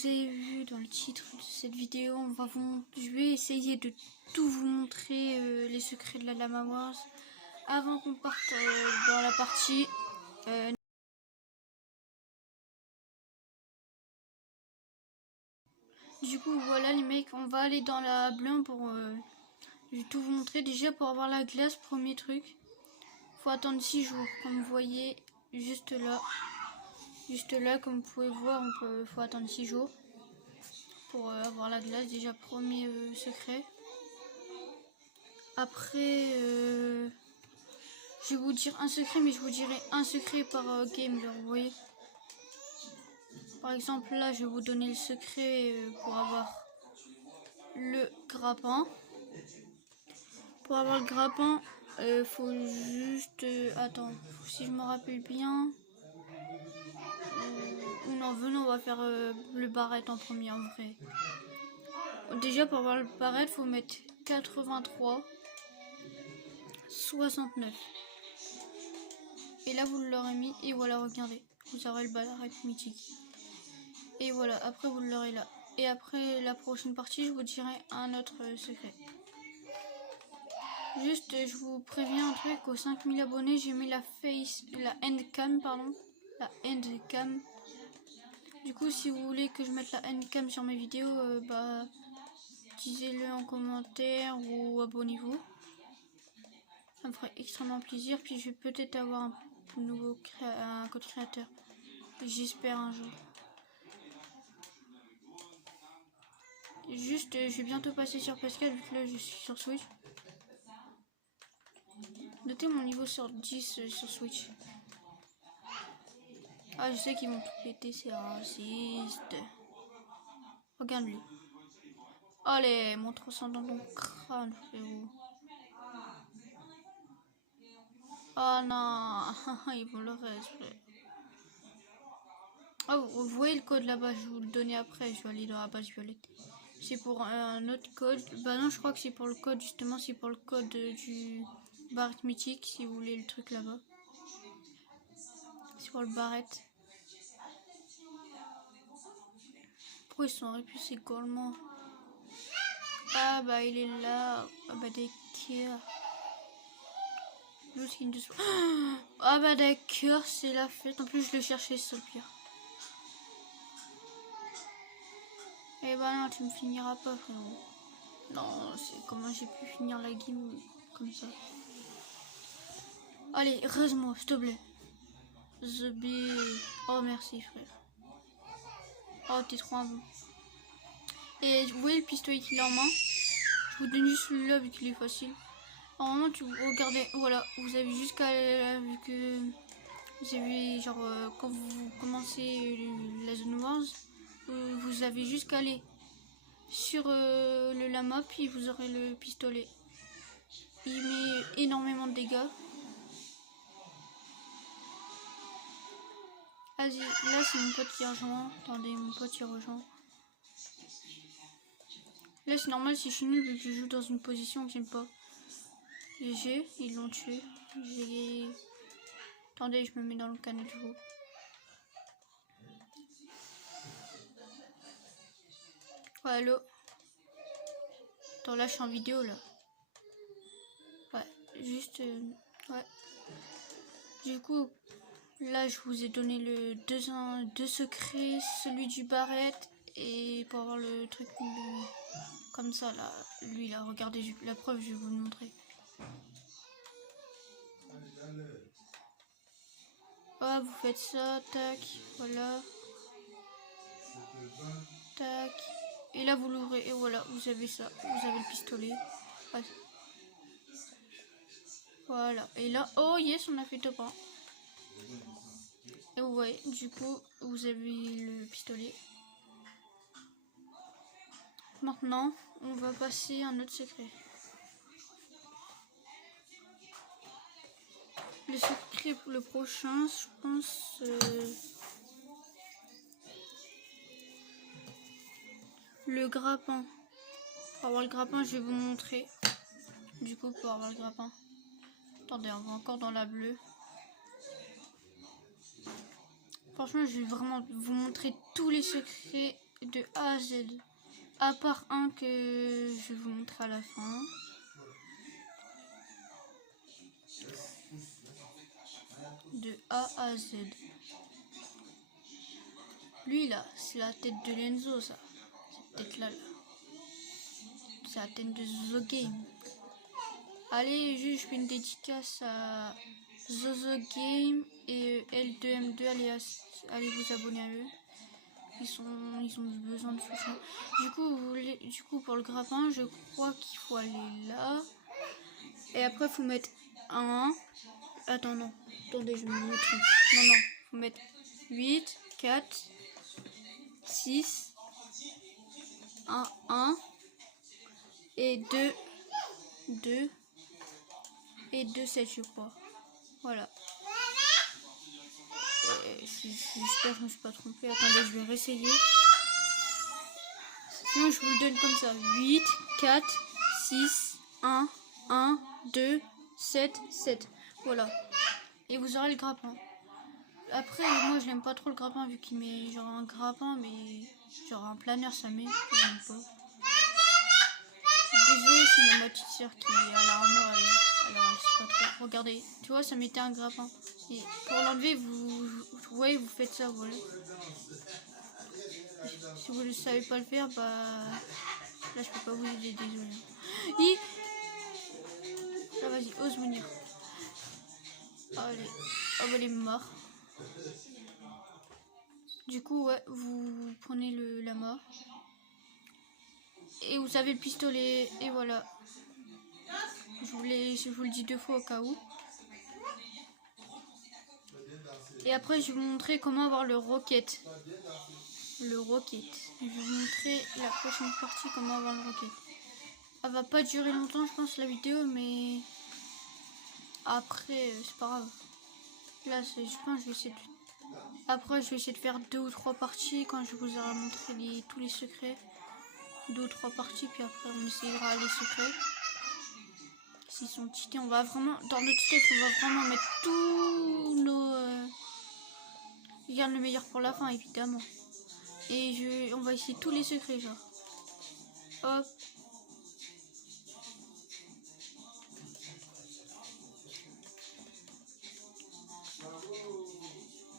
vous avez vu dans le titre de cette vidéo, je vais essayer de tout vous montrer les secrets de la Llama Wars avant qu'on parte dans la partie. Du coup voilà les mecs, on va aller dans la bleue pour je vais tout vous montrer. Déjà pour avoir la glace, premier truc, faut attendre 6 jours comme vous voyez juste là. Juste là, comme vous pouvez voir, faut attendre 6 jours pour avoir la glace. Déjà, premier secret. Après, je vais vous dire un secret, mais je vous dirai un secret par game, genre, vous voyez. Par exemple, là, je vais vous donner le secret pour avoir le grappin. Pour avoir le grappin, faut juste... attends, si je me rappelle bien... non, venons, on va faire le barrette en premier, en vrai. Déjà, pour avoir le barrette, faut mettre 83, 69. Et là, vous l'aurez mis, et voilà, regardez. Vous aurez le barrette mythique. Et voilà, après, vous l'aurez là. Et après la prochaine partie, je vous dirai un autre secret. Juste, je vous préviens un truc, aux 5000 abonnés, j'ai mis la handcam, pardon. La handcam. Du coup, si vous voulez que je mette la handcam sur mes vidéos, bah, disez-le en commentaire ou abonnez-vous. Ça me ferait extrêmement plaisir. Puis je vais peut-être avoir un nouveau un code créateur. J'espère un jour. Juste, je vais bientôt passer sur Pascal vu que là je suis sur Switch. Notez mon niveau sur 10 sur Switch. Ah, je sais qu'ils vont tout péter, c'est raciste. Regarde lui. Allez, montre ça dans ton crâne, frérot. Oh non, ils vont le respect. Oh, vous voyez le code là-bas, je vais vous le donner après, je vais aller dans la base violette. C'est pour un autre code. Bah non, je crois que c'est pour le code, justement, c'est pour le code du barrette mythique, si vous voulez le truc là-bas. C'est pour le barrette. Pourquoi ils sont répulsés également? Ah bah il est là. Ah bah d'accord. Le skin de... Ah bah d'accord, c'est la fête. En plus je le cherchais, c'est le pire. Eh bah non, tu me finiras pas, frérot. Non, c'est comment j'ai pu finir la game comme ça. Allez, rase-moi, s'il te plaît. The Bee. Oh merci, frère. Oh, t'es trop un bon. Et vous voyez le pistolet qu'il a en main? Je vous donne juste celui-là vu qu'il est facile. Normalement, tu regardez, voilà, vous avez jusqu'à vu que vous avez genre quand vous commencez la zone wars, vous avez jusqu'à aller sur le lama puis vous aurez le pistolet. Il met énormément de dégâts. Vas-y, là c'est mon pote qui rejoint. Attendez, mon pote qui rejoint. Là c'est normal si je suis nul vu que je joue dans une position que j'aime pas. GG, ils l'ont tué. Attendez, je me mets dans le canal de vous. Ouais, allô. Attends, là je suis en vidéo là. Ouais, juste... ouais. Du coup, là je vous ai donné le deux secrets, celui du barrette et pour avoir le truc comme ça là. Lui là, regardez la preuve, je vais vous le montrer. Ah, vous faites ça, tac, voilà. Tac. Et là vous l'ouvrez et voilà, vous avez ça. Vous avez le pistolet. Ouais. Voilà. Et là, oh yes, on a fait top 1. Et vous voyez, du coup, vous avez le pistolet. Maintenant, on va passer à un autre secret. Le secret pour le prochain, je pense... le grappin. Pour avoir le grappin, je vais vous montrer. Du coup, pour avoir le grappin. Attendez, on va encore dans la bleue. Franchement, je vais vraiment vous montrer tous les secrets de A à Z. À part un que je vais vous montrer à la fin. De A à Z. Lui là, c'est la tête de Lenzo ça. Cette tête là. C'est la tête de The Game. Allez, juste je fais une dédicace à Zozo Game et L2M2. Allez vous abonner à eux. Ils ont besoin de soutien. Du coup, pour le grappin, je crois qu'il faut aller là. Et après, il faut mettre un. Attends, non. Attendez, je me trompe. Non, non. Il faut mettre 8, 4, 6, 1 et 2, 2 et 2, 7, je crois. Voilà. J'espère que je ne me suis pas trompée. Attendez, je vais réessayer. Sinon, je vous le donne comme ça. 8, 4, 6, 1, 2, 7, 7. Voilà. Et vous aurez le grappin. Après, moi, je n'aime pas trop le grappin vu qu'il met genre un grappin, mais genre un planeur, ça met. J'aime pas. Désolée, c'est ma petite soeur qui est à la remorque. Alors, elle sait pas trop. Regardez, tu vois, ça mettait un grappin. Et pour l'enlever, vous voyez, vous faites ça, voilà. Si vous ne savez pas le faire, bah là, je peux pas vous aider, désolé. Ah, vas-y, ose venir. Allez, oh, bah, elle est morte. Du coup, ouais, vous prenez la mort. Et vous avez le pistolet, et voilà. Je vous le dis 2 fois au cas où. Et après, je vais vous montrer comment avoir le rocket. Le rocket. Je vais vous montrer la prochaine partie, comment avoir le rocket. Elle va pas durer longtemps, je pense, la vidéo, mais après, c'est pas grave. Là, je pense que je vais essayer de... Après, je vais essayer de faire 2 ou 3 parties quand je vous aurai montré tous les secrets. 2 ou 3 parties, puis après, on essayera les secrets. S'ils sont tités, on va vraiment... Dans notre step, on va vraiment mettre tous nos... Je garde le meilleur pour la fin, évidemment. Et on va essayer tous les secrets, genre. Hop.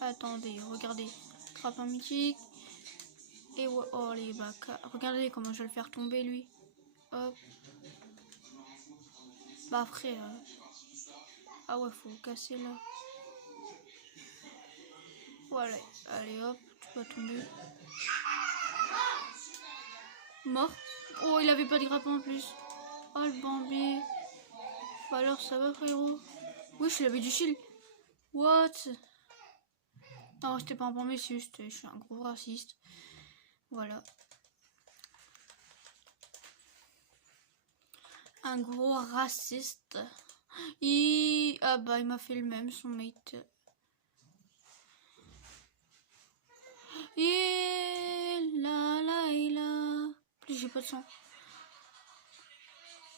Attendez, regardez. Grappin mythique. Et oh les bâcards. Regardez comment je vais le faire tomber, lui. Hop. Bah après... Ah ouais, faut casser là. Voilà. Allez, hop. Tu vas tomber. Mort. Oh, il avait pas de grappin en plus. Oh, le Bambi. Bah alors, ça va, frérot? Oui, je l'avais du shield. What? Non, c'était pas un Bambi, c'est juste, je suis un gros raciste. Voilà. Un gros raciste. Ah bah, il m'a fait le même, son mate. Et là. Plus j'ai pas de sang.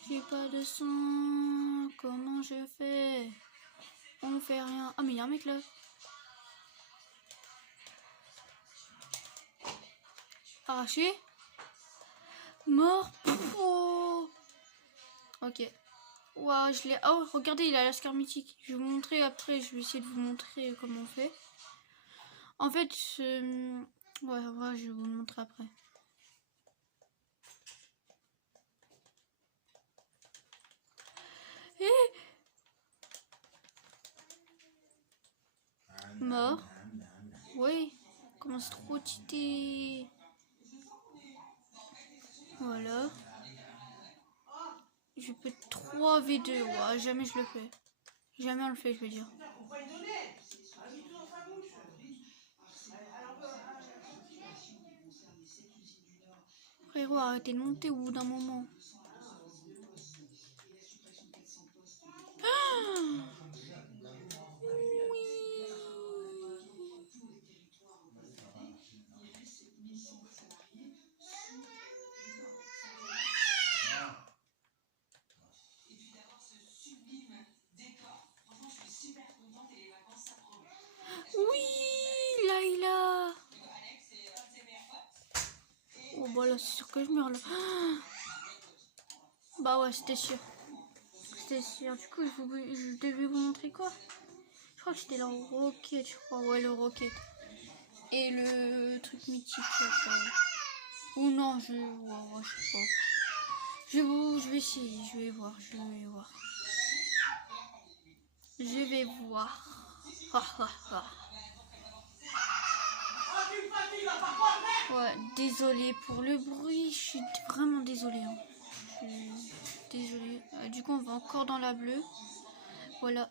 J'ai pas de sang. Comment je fais? On fait rien. Ah mais il y a un mec là. Arraché. Mort. Oh. Ok. Waouh, je l'ai. Oh, regardez, il a la scar mythique. Je vais vous montrer après. Je vais essayer de vous montrer comment on fait. En fait, ouais, je vais vous le montrer après. Mort. Oui. Commence trop cheater. Voilà. Je peux 3v2. Ouais, jamais je le fais. Jamais on le fait, je veux dire. Frérot, arrêtez de monter au bout d'un moment. Ah oui, Laïla. Oh bah là, c'est sûr que je meurs là. Bah ouais, c'était sûr. C'était sûr. Du coup, je devais vous montrer quoi? Je crois que c'était le rocket, je crois. Ouais, le rocket. Et le truc mythique, je crois. Ou non, je sais pas. Je vais essayer, je vais voir. Je vais voir. Ouais, désolé pour le bruit, je suis vraiment désolée. Hein. Je suis désolée. Du coup, on va encore dans la bleue. Voilà.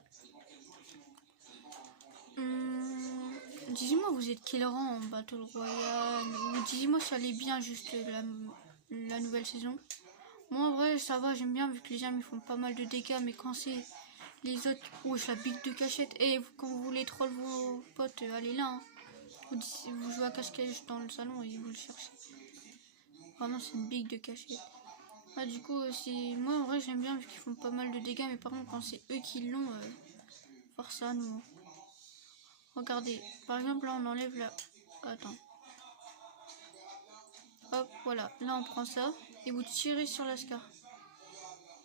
Dis-moi, vous êtes quel rang en Battle Royale? Ou dis-moi si elle est bien juste la nouvelle saison. Moi, en vrai, ça va, j'aime bien vu que les gens ils font pas mal de dégâts, mais quand c'est les autres, wesh, la bite de cachette. Et quand vous voulez troll vos potes, allez là. Hein. Vous jouez à cache-cache dans le salon et vous le cherchez. Vraiment, c'est une big de cachette. Ah, du coup, moi en vrai, j'aime bien vu qu'ils font pas mal de dégâts, mais par contre, quand c'est eux qui l'ont, force à nous. Regardez, par exemple, là, on enlève la. Attends. Hop, voilà. Là, on prend ça et vous tirez sur la scar.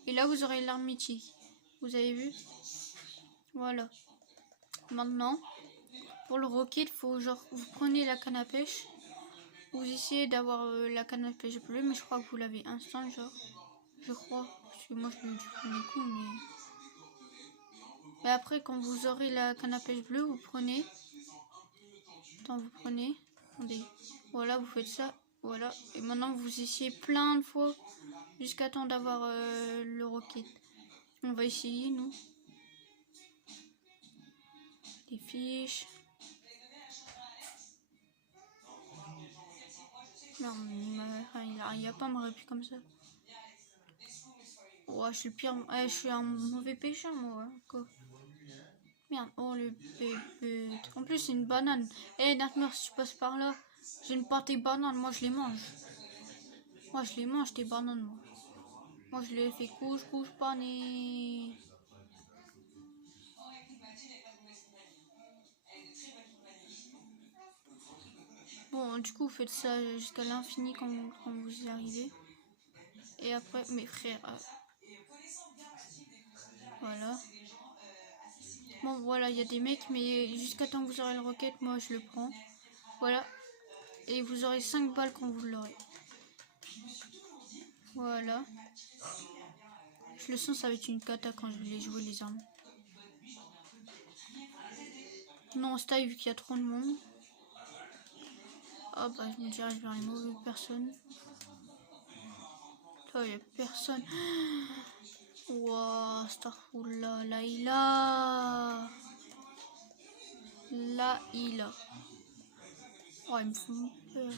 Et là, vous aurez l'arme mythique. Vous avez vu? Voilà. Maintenant, pour le rocket, faut genre, vous prenez la canne à pêche. Vous essayez d'avoir la canne à pêche bleue, mais je crois que vous l'avez instant, genre. Je crois. Parce que moi, je l'ai eu du premier coup, mais. Et après, quand vous aurez la canne à pêche bleue, vous prenez. Attends, vous prenez. Attendez. Voilà, vous faites ça. Voilà. Et maintenant, vous essayez plein de fois jusqu'à temps d'avoir le rocket. On va essayer, nous. Les fiches. Non, il n'y a pas à me répondre comme ça. Ouais, je suis le pire. Je suis un mauvais pêcheur, moi. Ouais. Quoi. Merde. Oh, le bébé. En plus, c'est une banane. Nightmare, si tu passes par là, j'ai une pâté banane. Moi, je les mange. Moi, je les mange, tes bananes, moi. Moi, je les fais couche, pané. Bon, du coup, vous faites ça jusqu'à l'infini quand vous y arrivez. Et après, mes frères. Voilà. Bon, voilà, il y a des mecs, mais jusqu'à temps que vous aurez le rocket, moi, je le prends. Voilà. Et vous aurez 5 balles quand vous l'aurez. Voilà. Je le sens, ça va être une cata quand je vais les jouer, les armes. Non, style, vu qu'il y a trop de monde. Ah bah, je me dirige vers les mauvaises personnes. Là, il n'y a personne. Wouah, Starful, là, il a. Là, il a. Oh, ils me font peur.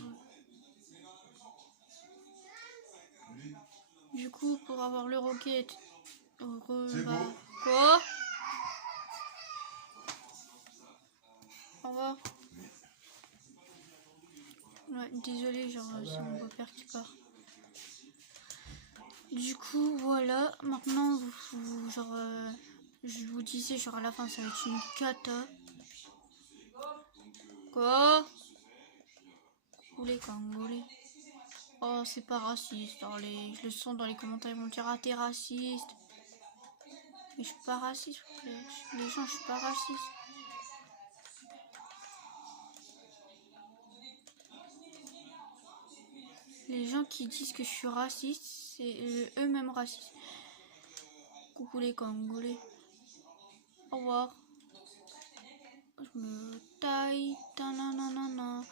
Du coup, pour avoir le rocket, Quoi? Au revoir. Ouais, désolé, genre, c'est mon beau-père qui part. Du coup, voilà. Maintenant, genre, je vous disais, genre, à la fin, ça va être une cata. Quoi? Coulé, cangolé. Oh, c'est pas raciste. Je le sens dans les commentaires, ils vont dire, ah, t'es raciste. Mais je suis pas raciste, frère. Les gens, je suis pas raciste. Les gens qui disent que je suis raciste, c'est eux-mêmes racistes. Coucou les Congolais. Au revoir. Je me taille. Tananana.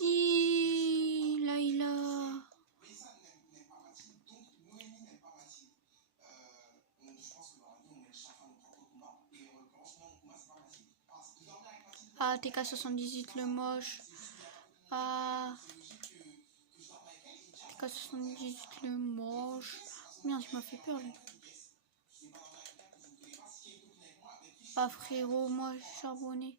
Il a. Ah, TK78 le moche. Ah. TK78 le moche. Merde, il m'a fait peur lui. Ah frérot, moi je suis charbonné.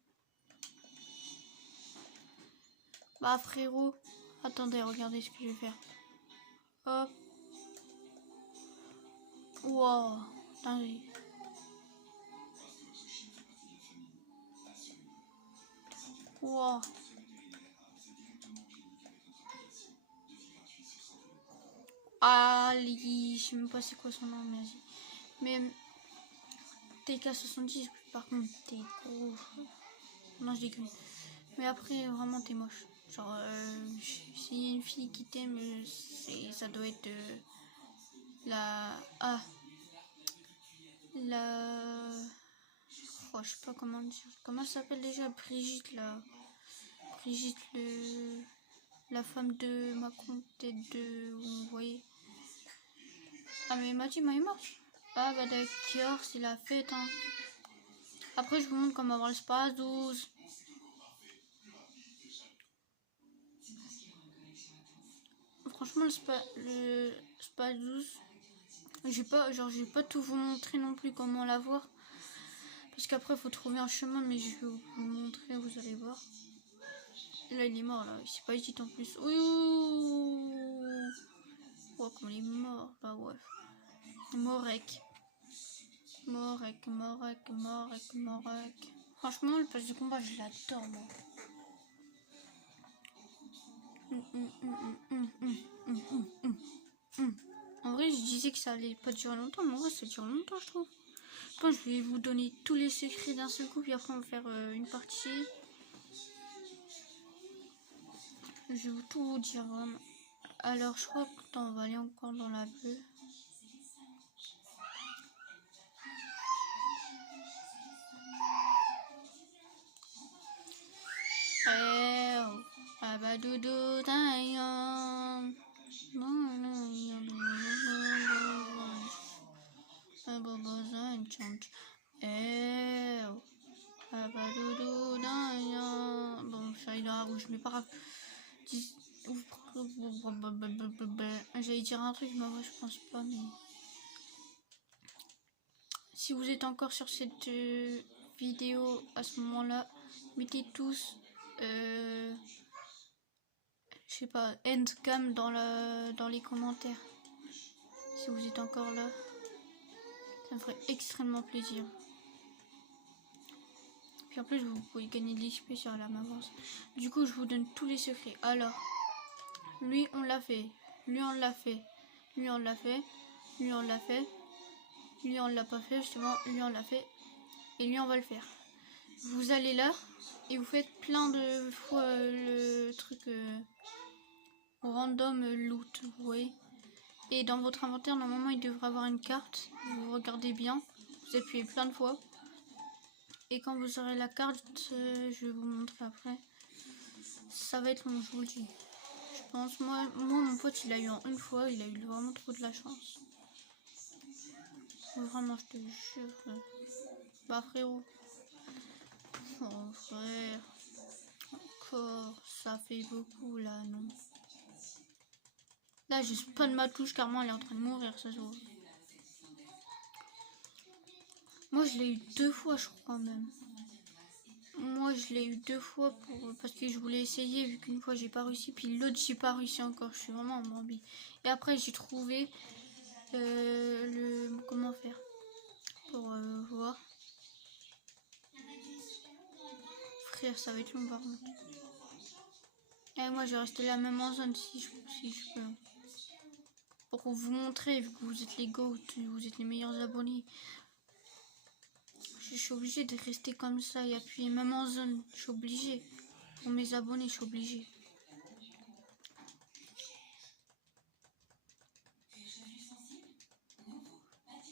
Bah frérot. Attendez, regardez ce que je vais faire. Hop. Wow. Dingue. Wow. Ali, je sais même pas c'est quoi son nom, merci. Mais TK70, par contre, t'es gros. Non, je déconne. Mais après, vraiment, t'es moche. Genre, s'il y a une fille qui t'aime, ça doit être la... Ah, la... Oh, je sais pas comment dire. Comment ça s'appelle déjà? Brigitte, là. Brigitte, la femme de Macron, tête de... Vous voyez. Ah, mais Mathilde est morte. Ah, bah d'accord, c'est la fête, hein. Après, je vous montre comment avoir le Spas 12. Franchement, le Spas 12, j'ai pas tout vous montrer non plus comment l'avoir. Parce qu'après, il faut trouver un chemin, mais je vais vous le montrer, vous allez voir. Et là, il est mort, là. Il s'est pas hésité en plus. Ouh. Oh, comment il est mort. Bah, ouais. Morek. Morek, Morek, Morek, Morek. Franchement, le pass de combat, je l'adore, moi. En vrai, je disais que ça allait pas durer longtemps, mais en vrai, ça dure longtemps, je trouve. Je pense que je vais vous donner tous les secrets d'un seul coup, puis après, on va faire une partie. Je vais tout vous dire, vraiment. Alors, je crois que on va aller encore dans la bleue. Abadoudou dayan. Bon, ça il est dans la rouge, mais pas grave. J'allais dire un truc, mais en vrai, je pense pas. Mais si vous êtes encore sur cette vidéo à ce moment-là, mettez tous, je sais pas, endcam dans les commentaires. Si vous êtes encore là, ça me ferait extrêmement plaisir. Puis en plus, vous pouvez gagner de l'XP sur la avance. Du coup, je vous donne tous les secrets. Alors, lui, on l'a fait. Lui, on l'a fait. Lui, on l'a fait. Lui, on l'a fait. Lui, on l'a pas fait, justement. Lui, on l'a fait. Et lui, on va le faire. Vous allez là et vous faites plein de fois le truc random loot, vous voyez. Et dans votre inventaire, normalement, il devrait avoir une carte. Vous regardez bien. Vous appuyez plein de fois. Et quand vous aurez la carte, je vais vous montrer après. Ça va être long, je vous le dis. Je pense, moi mon pote, il a eu en une fois. Il a eu vraiment trop de la chance. Vraiment, je te jure. Bah, frérot. Oh, frère. Encore. Ça fait beaucoup, là, non. Là, je spawn ma touche, carrément, elle est en train de mourir, ça se voit. Moi, je l'ai eu 2 fois, je crois, même. Moi, je l'ai eu 2 fois parce que je voulais essayer, vu qu'une fois, j'ai pas réussi. Puis l'autre, j'ai pas réussi encore. Je suis vraiment en brebis. Et après, j'ai trouvé comment faire pour voir. Frère, ça va être long, par contre. Et moi, je vais rester là, même en zone, si je peux. Pour vous montrer, vu que vous êtes les GOAT, vous êtes les meilleurs abonnés. Je suis obligée de rester comme ça et appuyer même en zone. Je suis obligée. Pour mes abonnés, je suis obligée.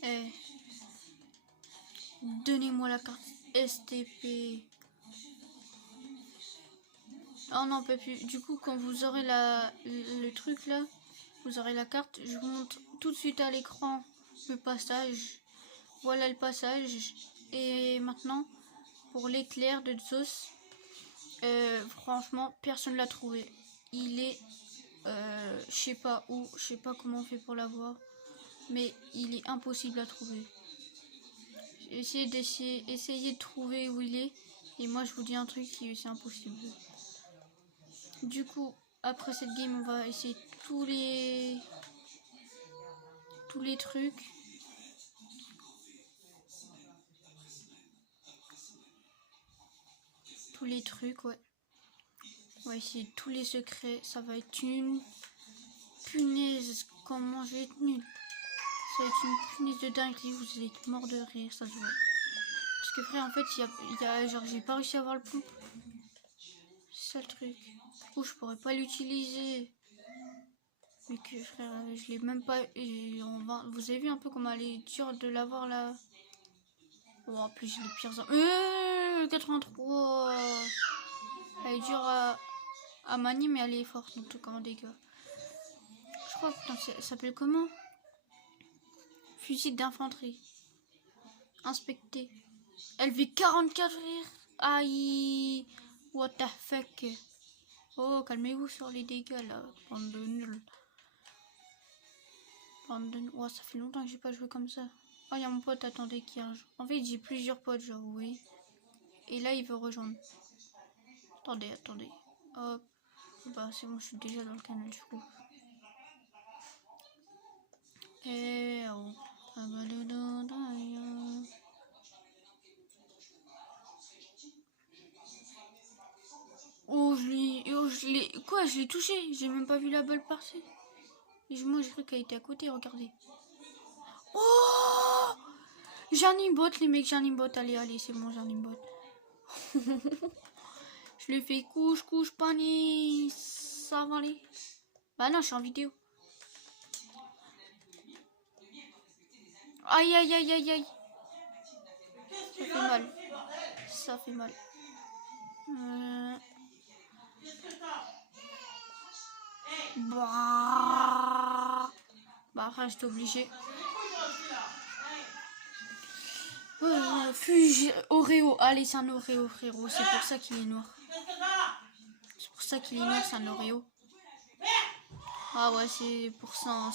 Eh, donnez-moi la carte STP. Oh non, pas plus. Du coup, quand vous aurez le truc là, vous aurez la carte. Je vous montre tout de suite à l'écran le passage. Voilà le passage. Et maintenant, pour l'éclair de Zeus, franchement, personne l'a trouvé. Il est, je sais pas où, je sais pas comment on fait pour l'avoir, mais il est impossible à trouver. Essayez de trouver où il est, et moi je vous dis un truc, c'est impossible. Du coup, après cette game, on va essayer tous les trucs. Tous les trucs, ouais. On va essayer tous les secrets. Ça va être une punaise comment je vais être nulle. Ça va être une punaise de dinguerie, vous allez être mort de rire, ça se voit. Parce que frère, en fait, genre, j'ai pas réussi à avoir le pompe. C'est ça le truc. Du coup, je pourrais pas l'utiliser. Mais que frère, je l'ai même pas. Vous avez vu un peu comment elle est dure de l'avoir là. Oh, en plus, j'ai les pires armes. 83. Elle est dure à manier, mais elle est forte en tout cas en dégâts. Je crois, putain, ça s'appelle comment? Fusil d'infanterie. Inspecté. LV44, frère. Aïe. What the fuck. Oh, calmez-vous sur les dégâts là. Bande de nuls. Oh, ça fait longtemps que j'ai pas joué comme ça. Oh, il y a mon pote, attendez, qui a un jeu. En fait, j'ai plusieurs potes, genre, oui. Et là, il veut rejoindre. Attendez. Hop. Bah, c'est bon, je suis déjà dans le canal, du coup. Et oh. Oh, je l'ai. Quoi, je l'ai touché? J'ai même pas vu la balle passer. Et moi, j'ai cru qu'elle était à côté, regardez. Oh! J'ai un imbot, les mecs, j'ai un imbot. Allez, c'est bon, j'ai un imbot. Je le fais couche, panier. Ça va aller. Bah non, je suis en vidéo. Aïe. Ça fait mal. Bah après, j'étais obligée. Fuge, Oreo. Allez, c'est un Oreo, frérot. C'est pour ça qu'il est noir. C'est un Oreo. Ah ouais, c'est pour ça.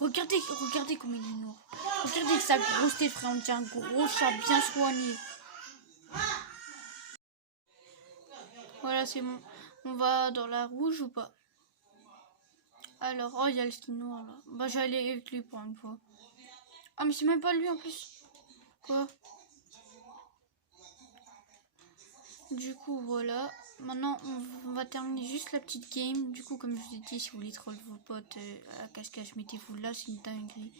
Regardez comme il est noir. Regardez sa grosse tête, frère. On dirait un gros chat bien soigné. Voilà, c'est bon. On va dans la rouge ou pas? Alors, oh, il y a le skin noir là. Bah, j'allais avec lui pour une fois. Ah, mais c'est même pas lui en plus. Quoi? Du coup, voilà. Maintenant, on va terminer juste la petite game. Du coup, comme je vous ai dit, si vous voulez troll vos potes à cache-cache, mettez-vous là, c'est une dinguerie.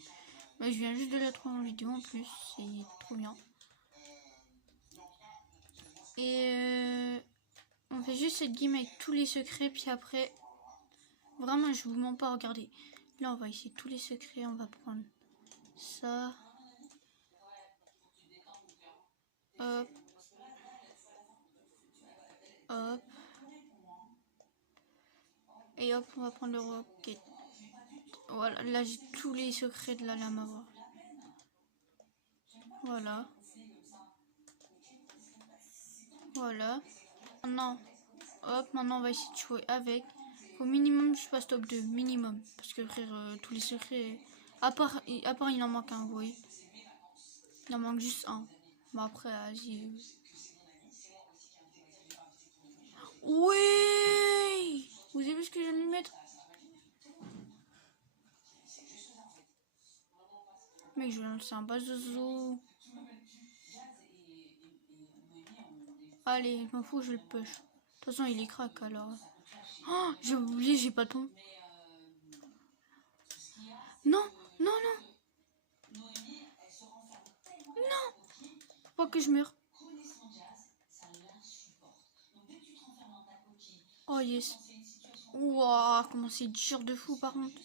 Mais je viens juste de la trouver en vidéo en plus. C'est trop bien. Et on fait juste cette game avec tous les secrets. Puis après, vraiment, je vous mens pas, regardez. Là, on va essayer tous les secrets. On va prendre ça. Hop. Hop. Et hop, on va prendre le rocket. Voilà, là j'ai tous les secrets de la lame. Voilà. Maintenant on va essayer de jouer avec. Au minimum, je passe top 2. Minimum. Parce que frère, tous les secrets. À part, il en manque un, vous voyez. Il en manque juste un. Bon, après, vas-y. Oui! Vous avez vu ce que je viens de lui mettre? Mec, je vais lancer un bazozo. Allez, je m'en fous, je le push. De toute façon, il est crack alors. Oh, j'ai oublié, j'ai pas ton. Non. Pas que je meurs. Oh yes. Ouah, comment c'est dur de fou par contre.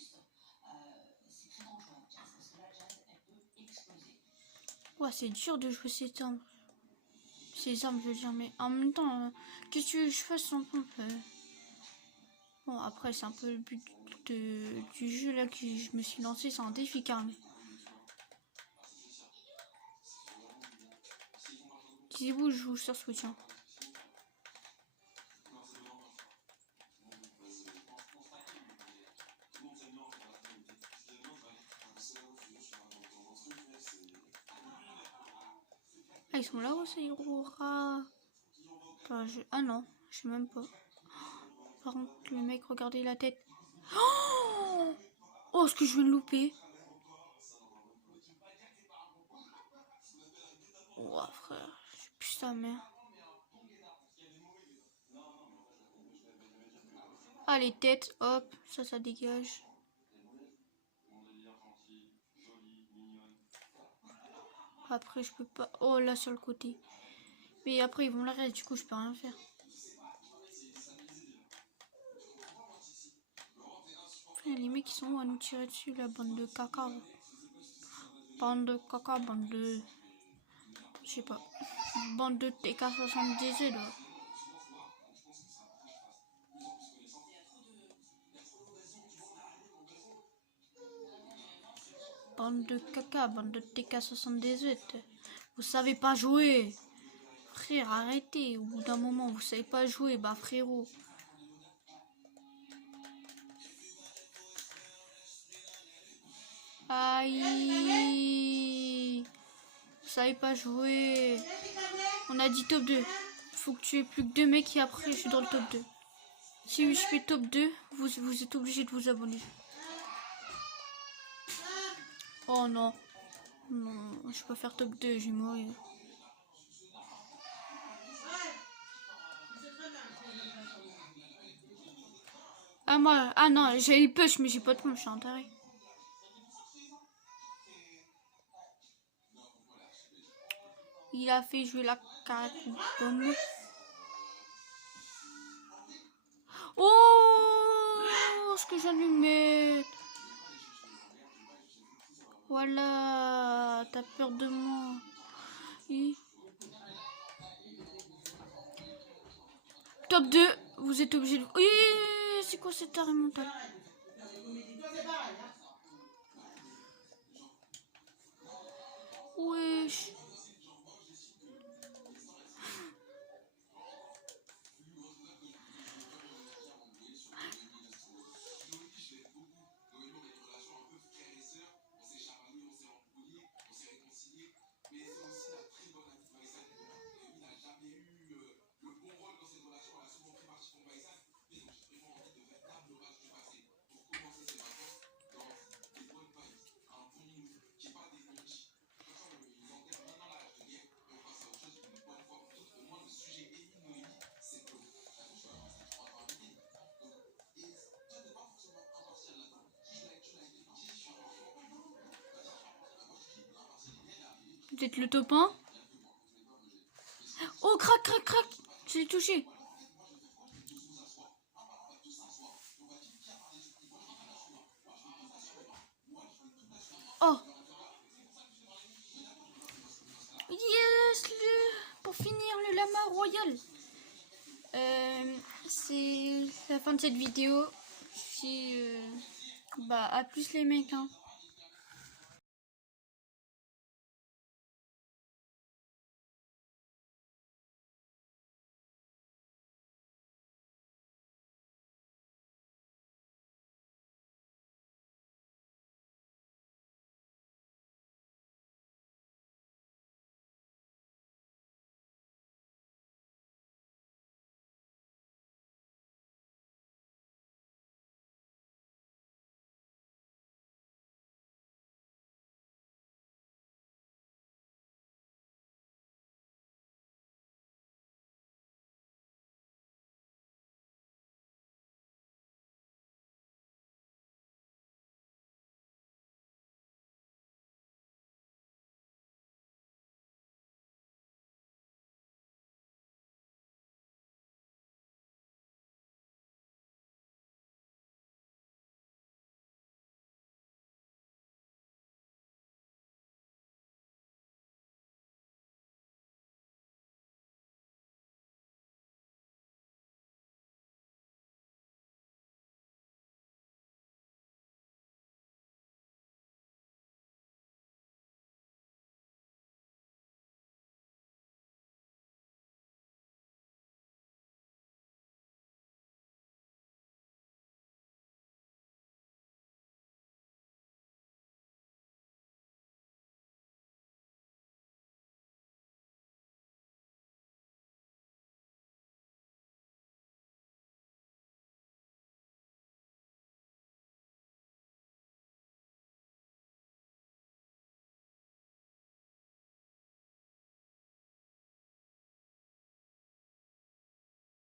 Ouah, c'est dur de jouer ces armes. Ces armes, je veux dire, mais en même temps, qu'est-ce que je fasse sans pompe Bon, après, c'est un peu le but du jeu là que je me suis lancé, c'est un défi carrément. Disez-vous, je joue sur Switch. Hein. Ah, ils sont là où ces gros rats Ah non, je sais même pas. Par contre, le mec, regardez la tête. Oh, ce que je viens de louper. Oh, frère, je pue sa mère. Ah, les têtes, hop, ça dégage. Après, je peux pas... Oh, là, sur le côté. Mais après, ils vont l'arrêter, du coup, je peux rien faire. Les mecs, ils sont où à nous tirer dessus, la bande de caca. Bande de caca, bande de... Je sais pas. Bande de TK78, là. Bande de caca, bande de TK78. Vous savez pas jouer. Frère, arrêtez. Au bout d'un moment, vous savez pas jouer, bah frérot. Aïe. Vous savez pas jouer. On a dit top 2. Faut que tu aies plus que 2 mecs et après je suis dans le top 2. Si je fais top 2, vous êtes obligé de vous abonner. Oh non. Non, je peux faire top 2, je vais mourir. Ah moi, ah non, j'ai eu push mais j'ai pas de pompe, je suis un taré. Il a fait jouer la carte pomme. Oh, ce que j'en ai mis. Voilà, t'as peur de moi. Et... Top 2, vous êtes obligé de... Oui, c'est quoi cet arrêt mental? Wesh. Peut-être le top 1. Oh, crac, crac, crac. Je l'ai touché. Oh. Yes, pour finir le lama royal. C'est la fin de cette vidéo. Bah, à plus les mecs, hein.